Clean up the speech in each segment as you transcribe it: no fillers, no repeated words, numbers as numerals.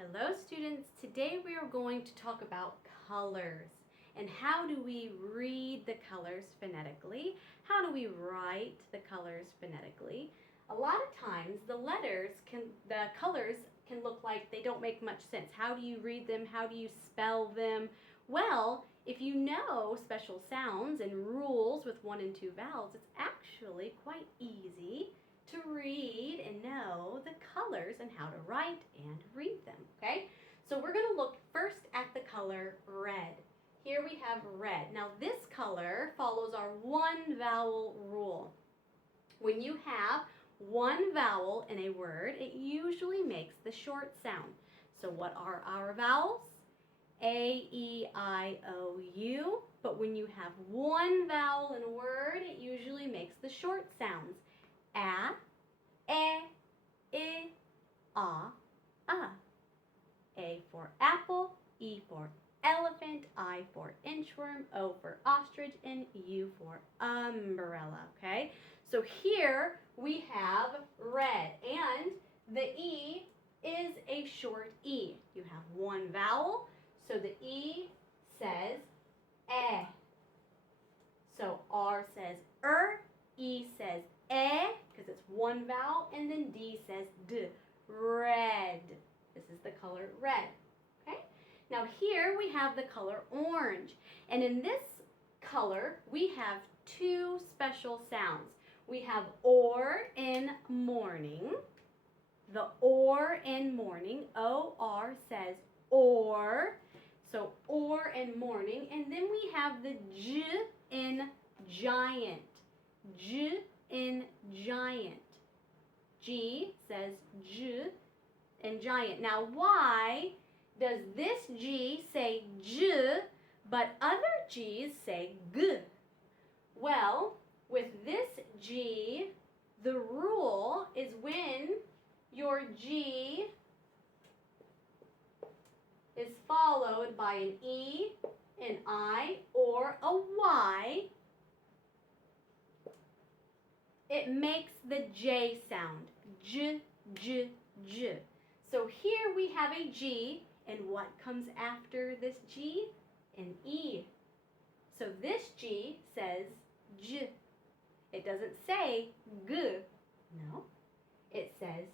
Hello students, today we are going to talk about colors and how do we read the colors phonetically, how do we write the colors phonetically. A lot of times the colors can look like they don't make much sense. How do you read them? How do you spell them? Well, if you know special sounds and rules with 1 and 2 vowels, it's actually quite easy to read and know the colors and how to write and read them, okay? So we're going to look first at the color red. Here we have red. Now this color follows our 1 vowel rule. When you have 1 vowel in a word, it usually makes the short sound. So what are our vowels? A, E, I, O, U. But when you have 1 vowel in a word, it usually makes the short sounds. A, I, A. A for apple, E for elephant, I for inchworm, O for ostrich, and U for umbrella, okay? So here we have red, and the E is a short E. You have 1 vowel, so the E says eh. So R says E says because it's 1 vowel, and then D says D, red. This is the color red, okay? Now here we have the color orange, and in this color we have 2 special sounds. We have or in morning. The or in morning, O-R says or, so or in morning, and then we have the J in giant, J in giant. G says J in giant. Now why does this G say J but other G's say G? Well, with this G, the rule is when your G is followed by an E, an I, or a Y, it makes the J sound. J, J, J. So here we have a G, and what comes after this G? An E. So this G says J. It doesn't say G. No. It says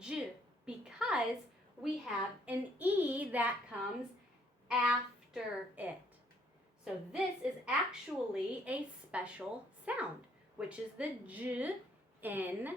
J because we have an E that comes after it. So this is actually a special sound, which is the J in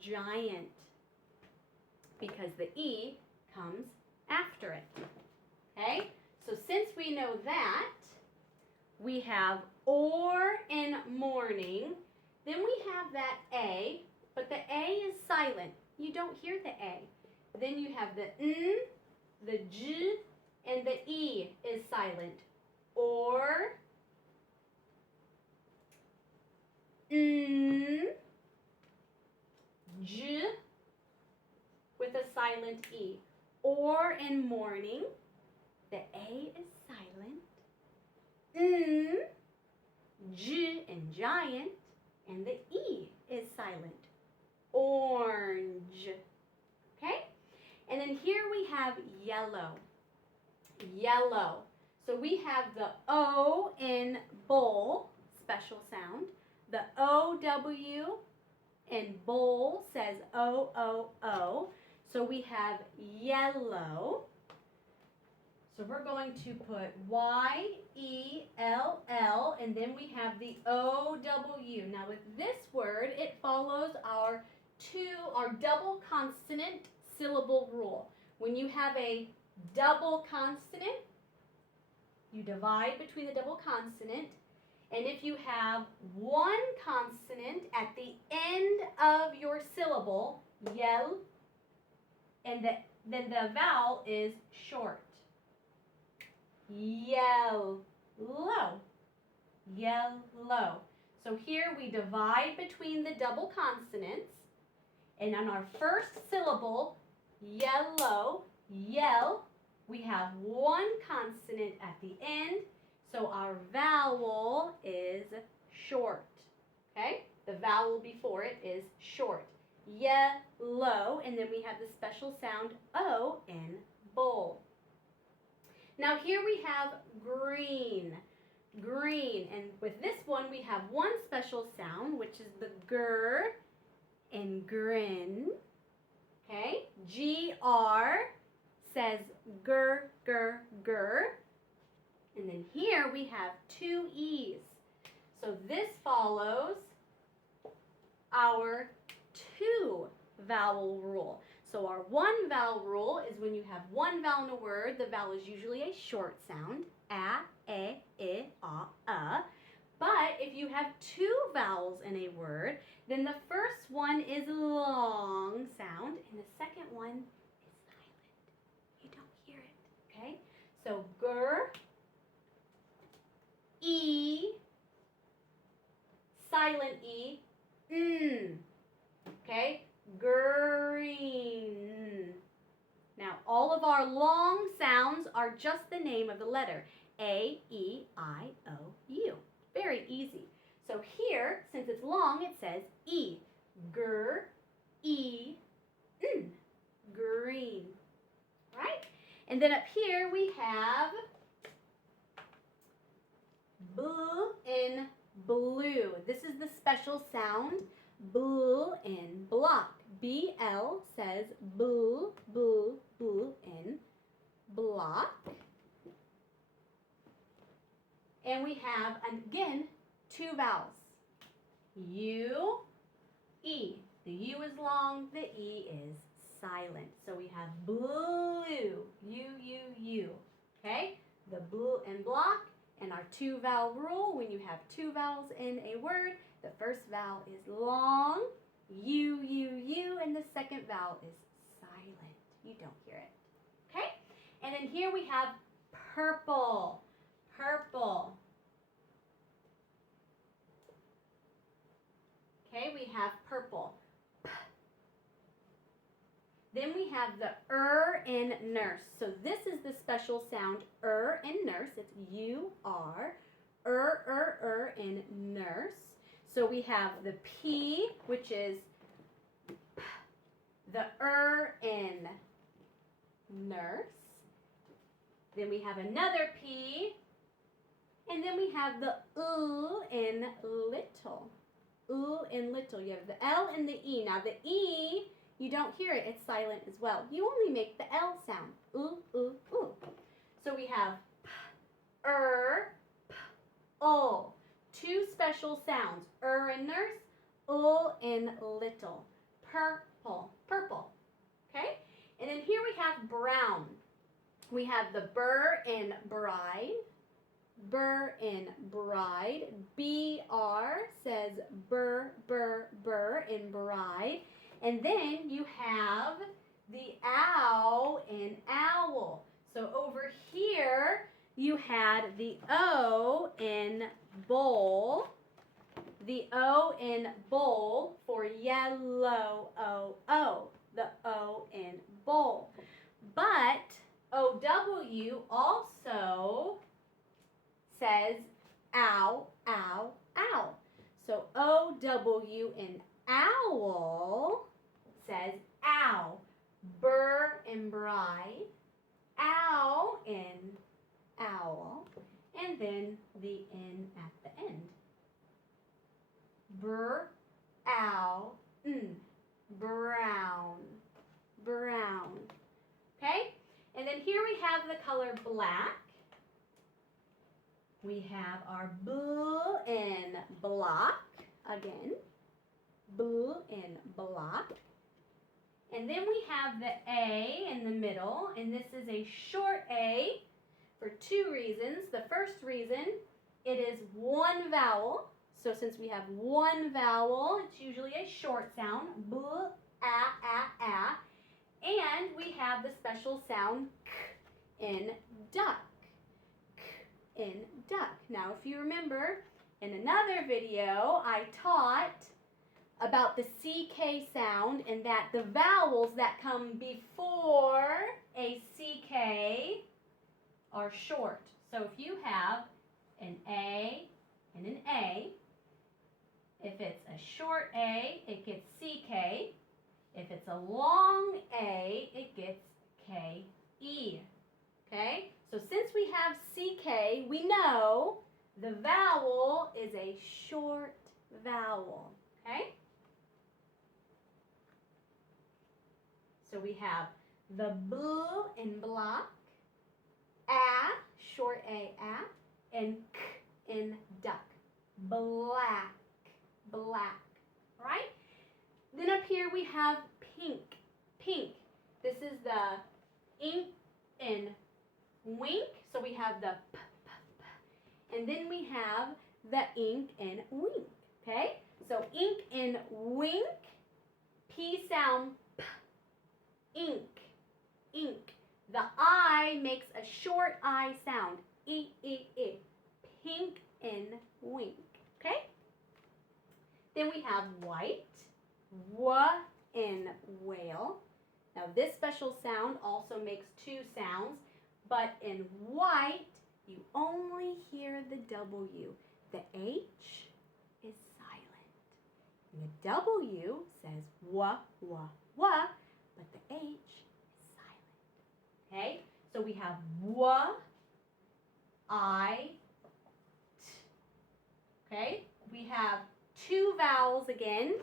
giant, because the E comes after it. Okay? So since we know that, we have or in morning, then we have that A, but the A is silent. You don't hear the A. Then you have the N, the J, and the E is silent. Or, N, J, with a silent E. Or in morning, the A is silent. N, J in giant, and the E is silent. Orange. Okay? And then here we have yellow. Yellow. So we have the O in bowl, special sound. The O-W in bowl says O-O-O. So we have yellow. So we're going to put Y-E-L-L, and then we have the O-W. Now with this word, it follows our double consonant syllable rule. When you have a double consonant, you divide between the double consonant, and if you have 1 consonant at the end of your syllable, yell, and then the vowel is short. Yellow. Yellow. So here we divide between the double consonants, and on our first syllable, yellow, yell, we have 1 consonant at the end, so our vowel is short. Okay? The vowel before it is short. yellow, and then we have the special sound O in bowl. Now here we have green, green, and with this one we have one special sound, which is the gr in grin. Okay, gr says gur, gur, gur. And then here we have two E's. So this follows our two vowel rule. So our one vowel rule is when you have one vowel in a word, the vowel is usually a short sound, a, e, I. But if you have two vowels in a word, then the first one is long sound and the second one is silent. You don't hear it, okay? So gur, E, silent E, okay? Green. Now, all of our long sounds are just the name of the letter. A, E, I, O, U. Very easy. So here, since it's long, it says E. Gr, E, N. Green. Right? And then up here we have B in blue. This is the special sound, B in block. BL says boo, boo, boo in block. And we have, again, two vowels. U, E. The U is long, the E is silent. So we have blue, U. Okay? The blue in block. And our two vowel rule, when you have two vowels in a word, the first vowel is long, U, and the second vowel is silent. You don't hear it. Okay? And then here we have purple. Purple. Okay, we have purple. P. Then we have the in nurse. So this is the special sound in nurse. It's U-R. In nurse. So we have the P, which is P, the in nurse. Then we have another P, and then we have the in little. In little. You have the L and the E. Now the E, you don't hear it. It's silent as well. You only make the L sound. So we have P, P, O. Two special sounds. In nurse, in little. Purple. Purple. Okay? And then here we have brown. We have the burr in bride. Burr in bride. BR says burr, burr, burr in bride. And then you have the ow in owl. So over here, you had the O in bowl. The O in bowl for yellow, O. The O in bowl. But OW also says ow, ow, ow. So OW in owl says ow. Burr in bride. Ow in owl. And then the N at the end. Burr, ow, n. Brown. Brown. Okay? And then here we have the color black. We have our blue in block again. Blue in block. And then we have the A in the middle, and this is a short A for two reasons. The first reason, it is one vowel. So since we have one vowel, it's usually a short sound. B, a. And we have the special sound k in duck. K in duck. Now, if you remember, in another video, I taught about the CK sound and that the vowels that come before a CK are short. So if you have an A and an A, if it's a short A, it gets CK. If it's a long A, it gets K-E. Okay? So since we have CK, we know the vowel is a short vowel. Okay? So we have the bl in block, a, short A, and k in duck. Black, black, all right? Then up here we have pink, pink. This is the ink in wink, so we have the p, p, p. And then we have the ink in wink, okay? So ink in wink, P sound, p, ink, ink. The I makes a short I sound, E, E, E. Pink in wink, okay? Then we have white, W in whale. Now this special sound also makes two sounds, but in white, you only hear the W. The H is silent. And the W says wa, wa, wa, but the H is silent. Okay? So we have wa, I, t. Okay? We have two vowels again.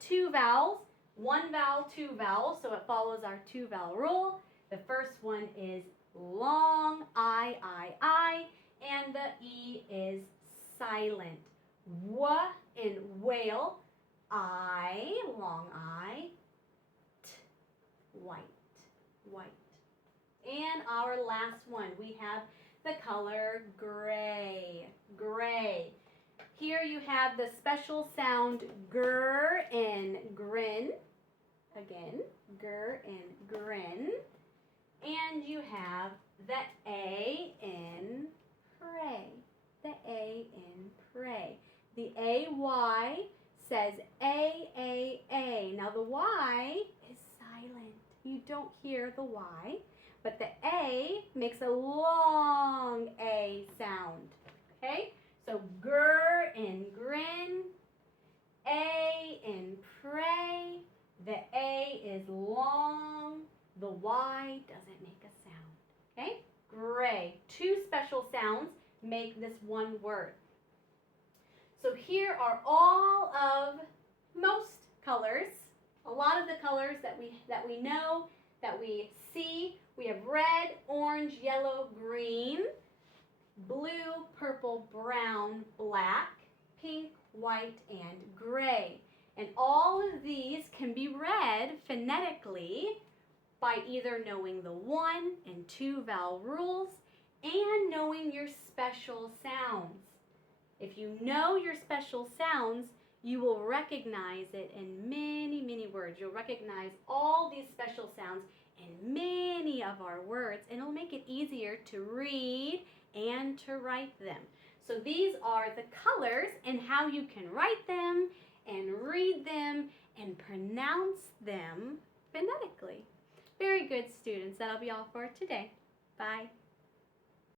Two vowels. One vowel, two vowels, so it follows our two vowel rule. The first one is long I, and the E is silent. W in whale, I, long I, t, white, white. And our last one, we have the color gray, gray. Here you have the special sound gr in grin. Again, gr in grin. And you have the A in pray. The A in pray. The AY says A. Now the Y is silent. You don't hear the Y, but the A makes a long A sound. Okay? So gr in grin, A in pray. The A is long. The Y doesn't make a sound. Okay? Gray. Two special sounds make this one word. So here are all of most colors. A lot of the colors that we know, that we see. We have red, orange, yellow, green, blue, purple, brown, black, pink, white, and gray. And all of these can be read phonetically by either knowing the one and two vowel rules and knowing your special sounds. If you know your special sounds, you will recognize it in many, many words. You'll recognize all these special sounds in many of our words, and it'll make it easier to read and to write them. So these are the colors and how you can write them and read them and pronounce them phonetically. Very good, students. That'll be all for today. Bye.